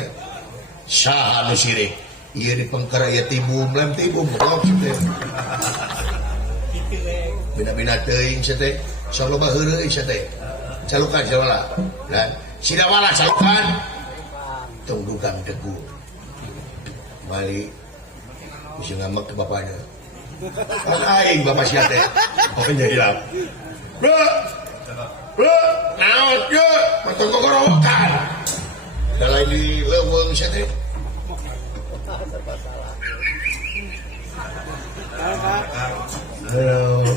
saha nu sirik ieu dipengker aya tibum lem tibum goblok teh bina-bina teuing teh sok loba heureuy teh calukan sawala dan sidawala calukan tong dugang teguh balik bisa ngamak ke bapaknya aing bapak sia teh pokoknya hilang bro naon ye matong gorowokan dalai di leuweung sia teh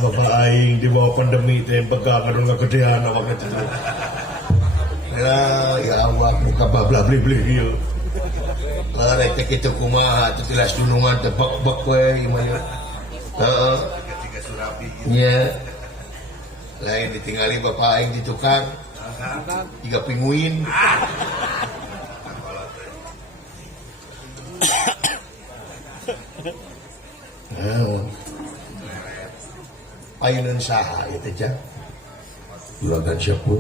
bapak aing di bawah pandemi teh pegang anu kagedean awak teh ya Allah buka bablah beli-beli ieu larek teh kitu kumaha teh tilas dunungan teh bek-bek we ieu Heeh. tiga surabi gitu. Nya. Lain ditinggali bapak aing di tukang. Tiga pinguin. Ayunan saha itu teh juragan syukur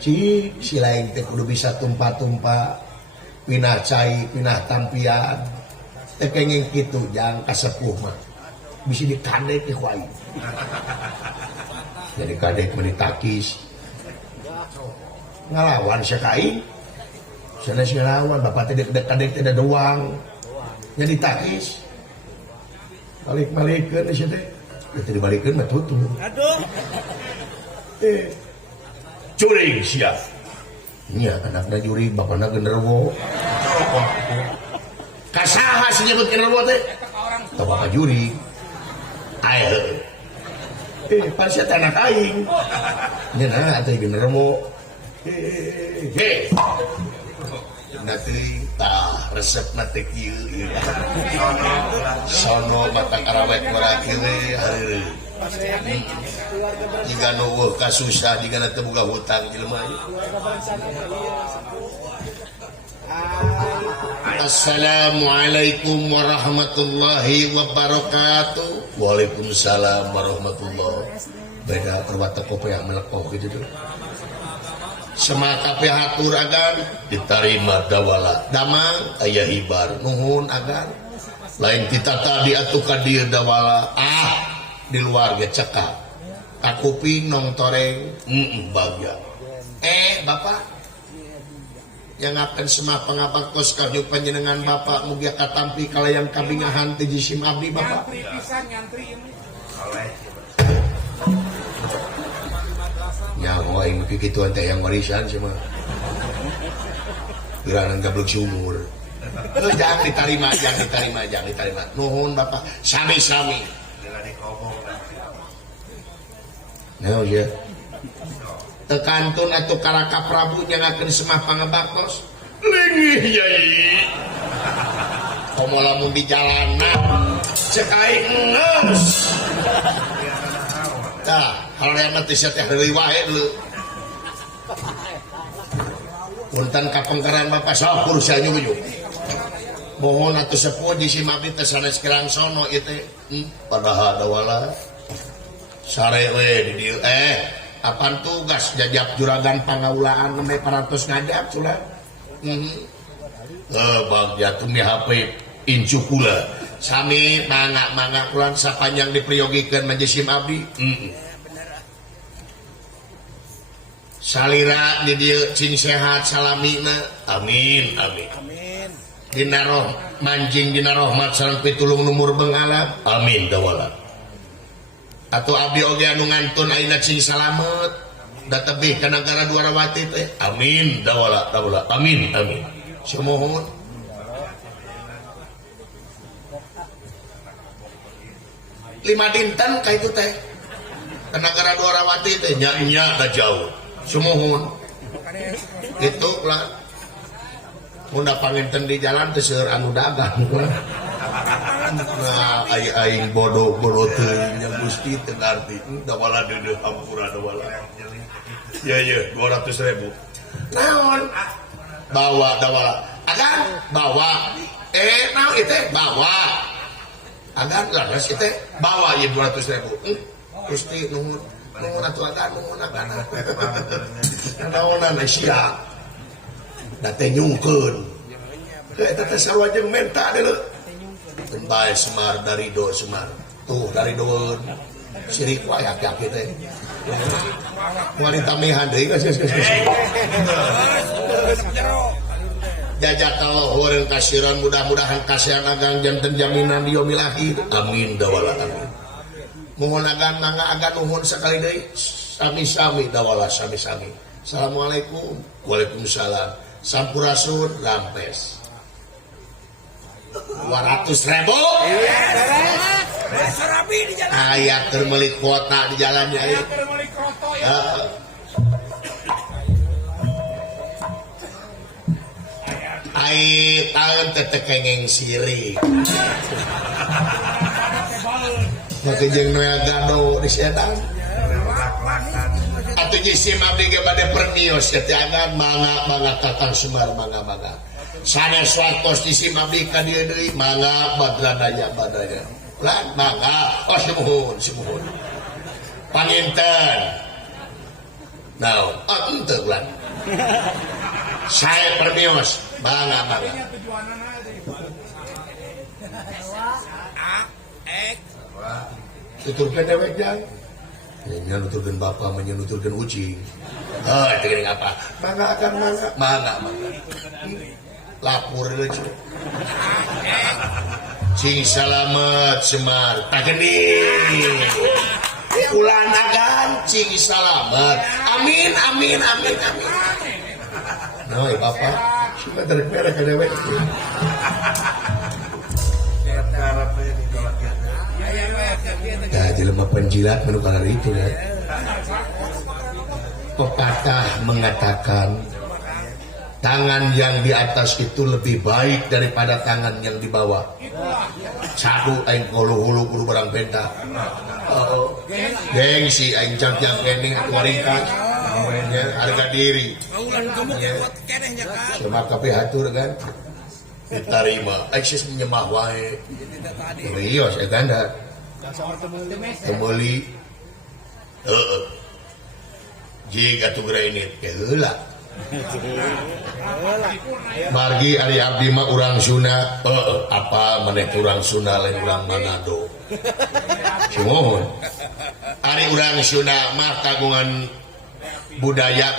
si lain teh kudu bisa tumpah-tumpah pinah cai pinah tampian teh kenging kitu jang kasepuh mah bisa dikadek teh ku aing jadi kadek meni takis ngalawan sia ka aing sana sia lawan bapak teh kadek teh da doang jadi takis balik-balikeun sia teh itu dibalikeun mah tutup. Aduh. Curing sia. Nya anakna juri bapana genderuwo. Kasaha sih nyebut genderuwo teh? Teu bapak juri. Ae. Pasti anak aing. Nya nah atuh genderuwo. Nanti tah resep mate kieu sono mata karawet mara kieu hareureuh jika nu kasusah jika teu boga hutang jelema. Assalamualaikum warahmatullahi wabarakatuh. Waalaikumsalam warahmatullahi. Beda perwata kopi yang melekoh gitu tuh. Semaka hatur agan diterima dawala damang aya hibar nuhun agan lain kita tadi atuh ka dieu dawala di luar ge cekak kakuping nong toreng bagja bapak yang akan semah pangabaktos kaju panjenengan bapak mugi katampi kalayan kabingahan teh jisim abdi bapak Nyantri pisan nyantri ini. nyawa yang kikituan teh yang warisan sih mah geranan gablek sumur jangan diterima nuhun bapak sami-sami nah ya tekantun atau karaka prabu yang akan semah pangebaktos lingih yai komo lamun di jalanan cekai ngeus tah kalau yang mati teh deui wae dulu punten kapengkeran bapak sakur sia nyuyuk mohon atuh sepuh di simabdi teh sanes kirang sono ieu teh padahal dawala sare we di dieu apaan tugas jajab juragan pangaulaan nembe parantos ngajab culah bagja tuh mi HP incu kula sami mangga kulan sapanjang dipriyogikeun majesim abdi salira di dieu cing sehat salamina amin dina roh manjing dina rahmat sareng pitulung numur bengalam amin dawala atuh abdi oge anu ngantun ayeuna cing salamet da tebih ka nagara Dwarawati teh amin dawala amin samohon lima dinten ka itu teh ke negara Dwarawati teh nya da jauh sumuhun itu lah munda panginten di jalan teh seueur anu dagang nah aing bodoh teuing nya Gusti teu ngarti da wala deudeuh hampura da wala ya 200.000 naon bawa da wala agan bawa naon ieu teh bawa agan laras ieu teh bawa ieu 200.000 Gusti nuhun atuh nuhun agan naonan sia da teh nyungkeun eta teh sarua jeung menta deuleu tembay Semar dari do Semar tuh dari doon sirik wae aki-aki teh wanita mihan deui geus jajak luhur kasiran mudah-mudahan kasihan agang janten jaminan di yaumil akhir amin dawala amin mohon agan mangga agan nuhun sakali deui sami-sami dawala sami-sami. Assalamualaikum. Waalaikumsalam. Sampurasun rampes 200.000 ayat termelik kuota di jalannya ayat Termelik kroto ya. Ayat tahun tetekengeng sirik maka jeung noya gado di setan lak-lakan atuh jisim abdi ge bade pernios keteangan mangga Kakang Semar mangga sanes wartos jisim abdi ka dieu deui mangga badradanya lan mangga semuhun panginten naon henteu lan saya pernios mangga tuturkan dewek jang nya nuturkan bapak menyenuturkan ucing itu gini apa mangga lapor dulu cuy cing salamet Semar tak geni ulan agan cing salamet amin nah bapak sudah terpere ke dewek ya jelema penjilat menukar itu ya pepatah mengatakan tangan yang di atas itu lebih baik daripada tangan yang di bawah satu aing hulu kudu barang benta gengsi aing campiang kene waringkas harga diri sama kabeh hatur kan diterima eksis menyemah wae rios ganda temeli jika tuh ini keula margi ari abdi mah urang Sunda apa maneh urang Sunda lain urang Manado cumohon ari urang Sunda mah kagungan budaya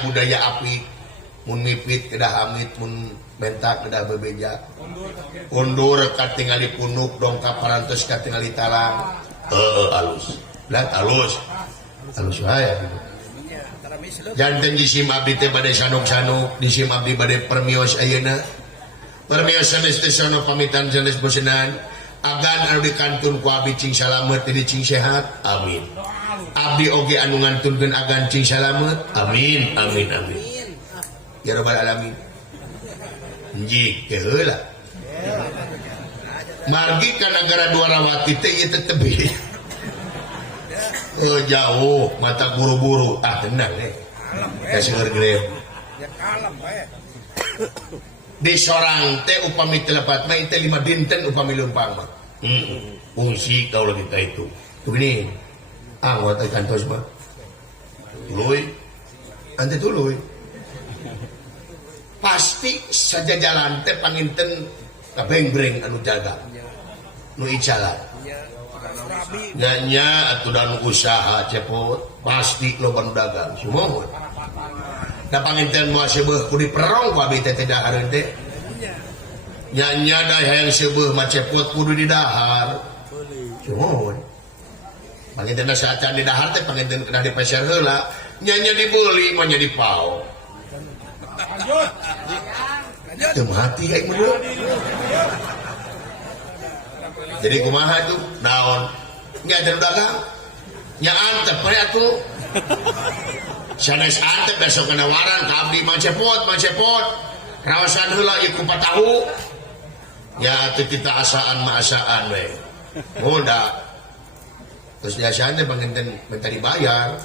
api mun mipit kedah amit mun mentak kedah bebeja undur katingali punuk dongkap parantos katingali talang alus lan alus wae janten jisim abdi teh bade sanuk-sanuk jisim abdi bade permios ayeuna permios sanes teh sono pamitan sanes bosenan agan anu dikantun ku abdi cing salamet teh cing sehat amin abdi oge anu ngantunkeun agan cing salamet amin ya rabbal alamin nji keheula margi ka negara Dwarawati teh ieu teh tebih jauh mata buru-buru tenang kaseur grep di sorang teh upami telepat mah teh 5 dinten upami leumpang mah fungsi kaula kita itu tuh gini anggota kantos mah tuluy ante tuluy pasti saja jalan teh panginten kabeng-breng anu jaga nu icalan nya atuh dan usaha cepot pasti lo ban dagang sumohon da panginten moal seubeuh ku diperong ku abdi teh dahareun teh nya da hayang seubeuh mah cepot kudu didahar sumohon panginten saacan didahar teh panginten kedah dipeser heula nya dibeli mah nya dipao teu mati aing meureun jadi kumaha itu naon nya ada dagang nya antep we atuh sanes antep besok kena waran ka abdi mah cepot raosan heula ieu kupat tahu nya teu kita asaan mah asaan we muda terus biasana teh panginten minta dibayar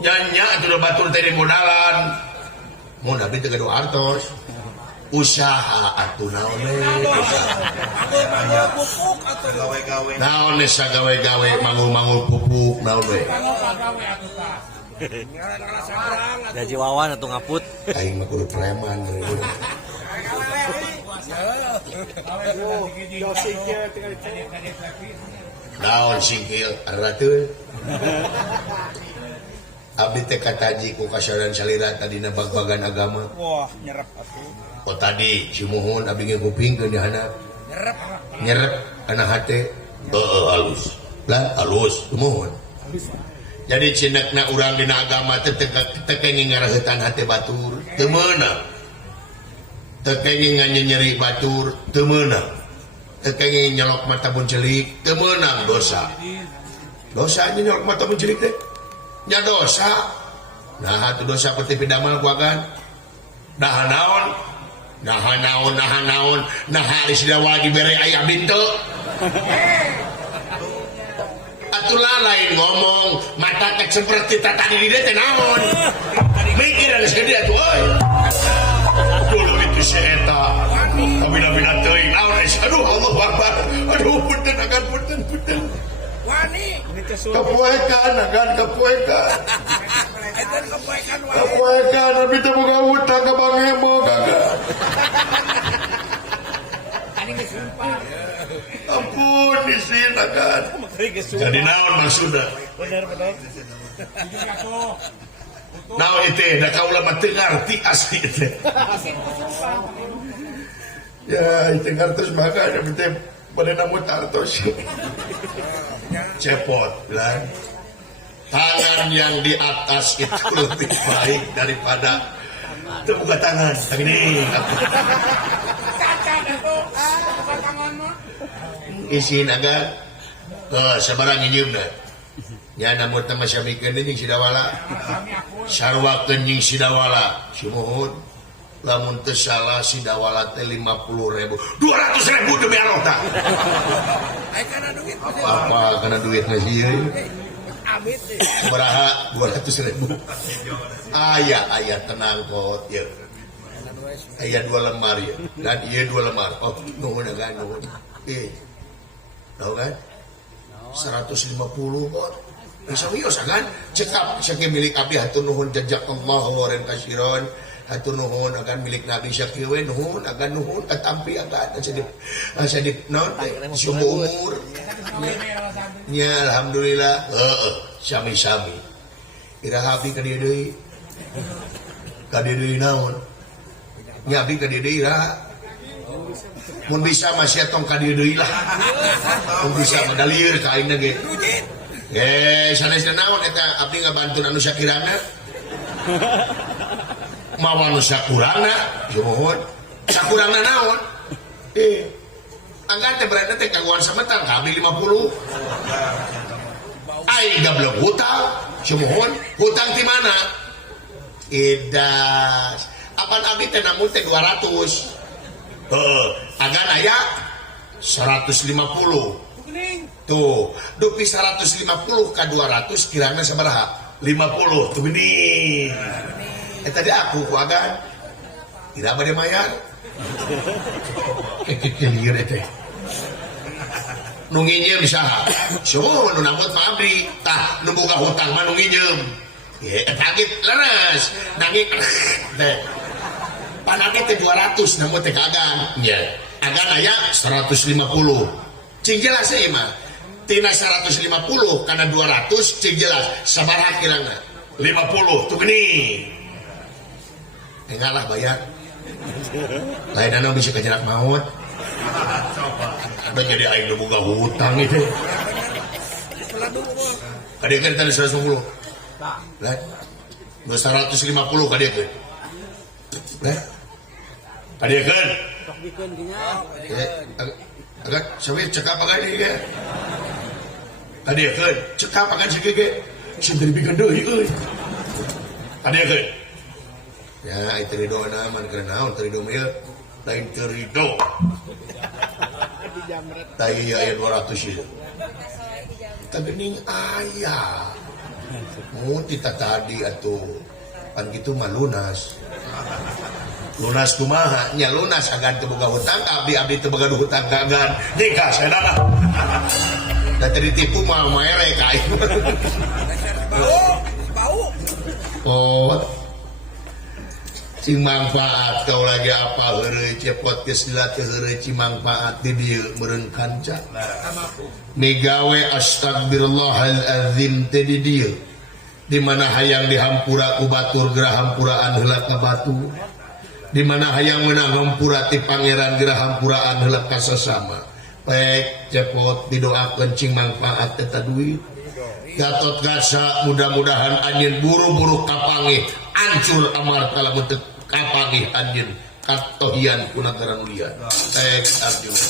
nya atuh batur teh di modalan mun abdi teh gado artos usaha atuh naon we naon we sagawe-gawe mangul-mangul pupuk naon we gaji wawan atau ngaput aing mah kudu preman naon singkil aratul abdi teh kataji ku kasaran salira tadina bag-bagan agama Wah, nyerap atuh. oh tadi cimuhun abdi ngupingkeun di handap nyerep kana hate halus lah halus cimuhun jadi cinekna urang dina agama teh teu kenging ngarahetan hate batur teu meunang teu kenging nyeri batur teu meunang teu kenging nyolok mata buncelik teu meunang dosa nyolok mata buncelik teh nya dosa nah itu dosa seperti pidamal ku agan nah naon nah haris dawa dibere aya bintu ulah lain ngomong mata seperti tadi di teh naon mikir geus gede atuh euy dulu itu si eta tapi nabi teuing naon aduh Allahu Akbar aduh punten akan punten Wani. kepoekan akan kepoekan Enten kepoekan wani. kepoekan nabi teh boga hutang ka Bang Hemo kagak Tadi geus sumpah. ampun isin akan jadi naon maksudna Bener. Jujur atuh. naon itu da kaula mah teu ngarti asli teh Isin ku sumpah. ya itu ngartos makanya teh pada namun tartos cepot kan tangan yang di atas itu lebih baik daripada terbuka tangan ini Caca atuh. Bukan tangan mah. isin agak sebarang nyium dah ya namun teman samikeun jeung sidawala Kami aku. sarwakeun jeung sidawala sumuhun lamun teu salah sidawala teh 50.000 200.000 demi Allah tah Ai kana duit. apa kana duit mah sieun Amit deh. baraha 200.000 aya tenang kot ya aya 2 lembar ya dan ieu 2 lemar oh nuhun kan nuhun tahu kan 150 kot bisa wios kan cekap saking milik abdi hatur nuhun jazakallahu khairan katsiran hatur nuhun akan milik Nabi Syakiwe nuhun akan nuhun katampi akan sadip naon teh sumbu umur nya alhamdulillah sami-sami iraha abdi ka dieu deui naon nya abdi ka dieu deui iraha mun bisa masih tong ka dieu deui lah mun bisa medalieur ka aing ge sanes naon eta abdi ngabantu anu sakirana mawa nu sakurangna juhud sakurangna naon angkat teh berarti teh kaguan semetar kabeh 50 ai gablok hutang juhud hutang di mana idas apan abdi teh namun teh 200 agan aya 150 tuh dupi 150 ka 200 kirana sabaraha 50 tuh gini tadi aku ku agan tidak bade mayar kelir teh nu nginjem saha suh nu nambut mah abdi tah nu boga hutang mah nu nginjem ye kaget leres nangis teh pan abdi teh 200 namun teh kagan nya agan aya 150 cing jelas ieu mah tina 150 kana 200 cing jelas sabaraha kirana 50 tuh gini enggak lah bayar lain anu bisa kejerak maut udah jadi aing lu boga hutang itu kadiekeun tadi 150 lain 150 kadiekeun lain kadiekeun agak sawi cekap agan ieu kadiekeun cekap agan sigege sing dibikeun deui euy kadiekeun ya itu ridho naman karena naon ridho mah lain ridho tadi aya 200 ieu tapi ning aya mun kita tadi atuh kan kitu mah lunas kumaha nya lunas agan teu boga hutang abdi teu boga hutang kagan nikah saudara da tadi tipu mah mere ka aing Bau. oh cing manfaat kau lagi apa heureuy cepot geus dilatih heureuy cing manfaat di dieu meureun kanca migawe astagfirullahalazim teh di dieu di mana hayang dihampura ku batur geura hampuraan heula ka batu di mana hayang meunang hampura ti pangeran geura hampuraan heula ka sasama pek cepot didoakeun cing manfaat eta duit Gatot Kaca mudah-mudahan anjeun buru-buru kapangih ancur amarta lamun teu kapangih anjeun katohian ku nagara mulia. Teks Arjuna.